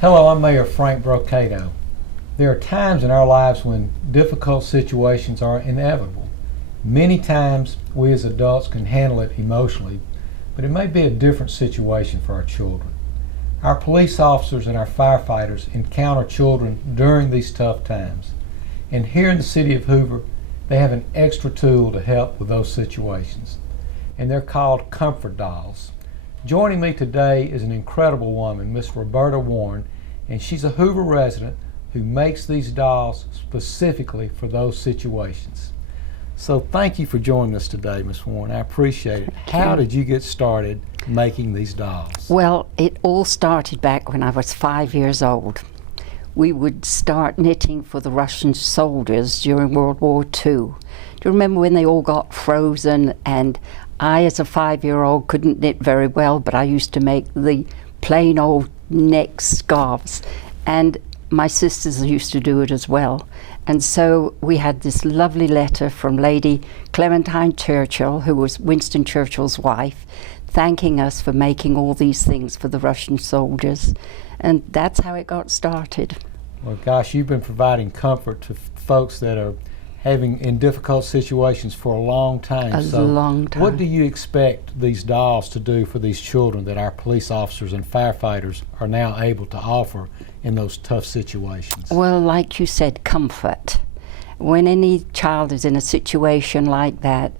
Hello, I'm Mayor Frank Brocado. There are times in our lives when difficult situations are inevitable. Many times we as adults can handle it emotionally, but it may be a different situation for our children. Our police officers and our firefighters encounter children during these tough times. And here in the city of Hoover, they have an extra tool to help with those situations. And they're called comfort dolls. Joining me today is an incredible woman, Miss Roberta Warne, and she's a Hoover resident who makes these dolls specifically for those situations. So thank you for joining us today, Miss Warne. I appreciate it. How did you get started making these dolls? Well, it all started back when I was 5 years old. We would start knitting for the Russian soldiers during World War II. Do you remember when they all got frozen? And I, as a 5-year-old, couldn't knit very well, but I used to make the plain old neck scarves. And my sisters used to do it as well. And so we had this lovely letter from Lady Clementine Churchill, who was Winston Churchill's wife, thanking us for making all these things for the Russian soldiers. And that's how it got started. Well, gosh, you've been providing comfort to folks that are having in difficult situations for a long time. A long time. What do you expect these dolls to do for these children that our police officers and firefighters are now able to offer in those tough situations? Well, like you said, comfort. When any child is in a situation like that,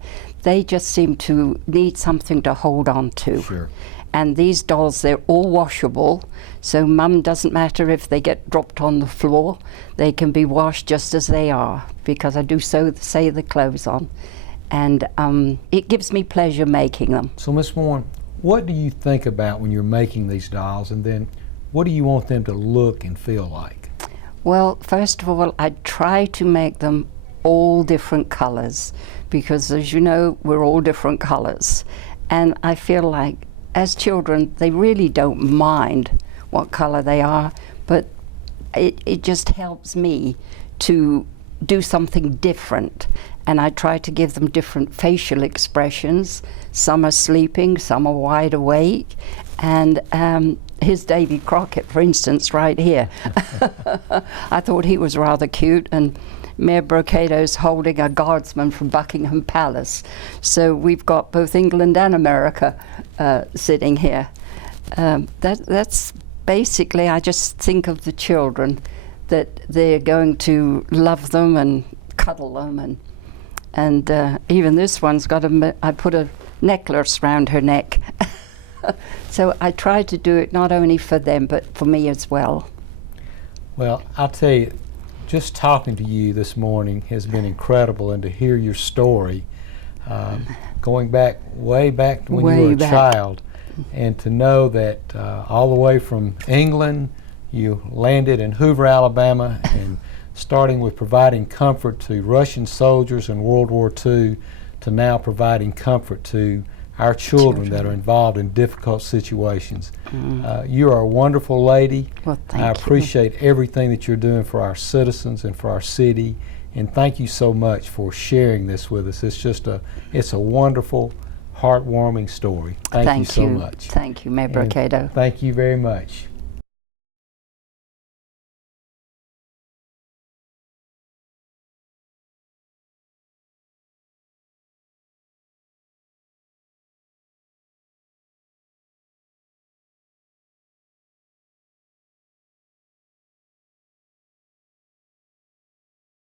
they just seem to need something to hold on to. Sure. And these dolls, they're all washable, so Mum doesn't matter if they get dropped on the floor. They can be washed just as they are, because I do sew the clothes on. And it gives me pleasure making them. So, Miss Warne, what do you think about when you're making these dolls, and then what do you want them to look and feel like? Well, first of all, I try to make them all different colors, because as you know, we're all different colors. And I feel like as children, they really don't mind what color they are, but it just helps me to do something different. And I try to give them different facial expressions. Some are sleeping, some are wide awake. And here's Davy Crockett, for instance, right here. I thought he was rather cute, and Mayor Brocado's holding a guardsman from Buckingham Palace. So we've got both England and America sitting here. That's basically, I just think of the children, that they're going to love them and cuddle them. And even this one's got I put a necklace around her neck. So I try to do it not only for them, but for me as well. Well, I'll tell you, just talking to you this morning has been incredible, and to hear your story, going way back to when you were a child, and to know that all the way from England, you landed in Hoover, Alabama, and starting with providing comfort to Russian soldiers in World War II, to now providing comfort to our children that are involved in difficult situations. You are a wonderful lady. Well, thank I you. appreciate everything that you're doing for our citizens and for our city, and thank you so much for sharing this with us. It's a wonderful, heartwarming story. Thank you so much. Thank you, Mayor Brocado. Thank you very much.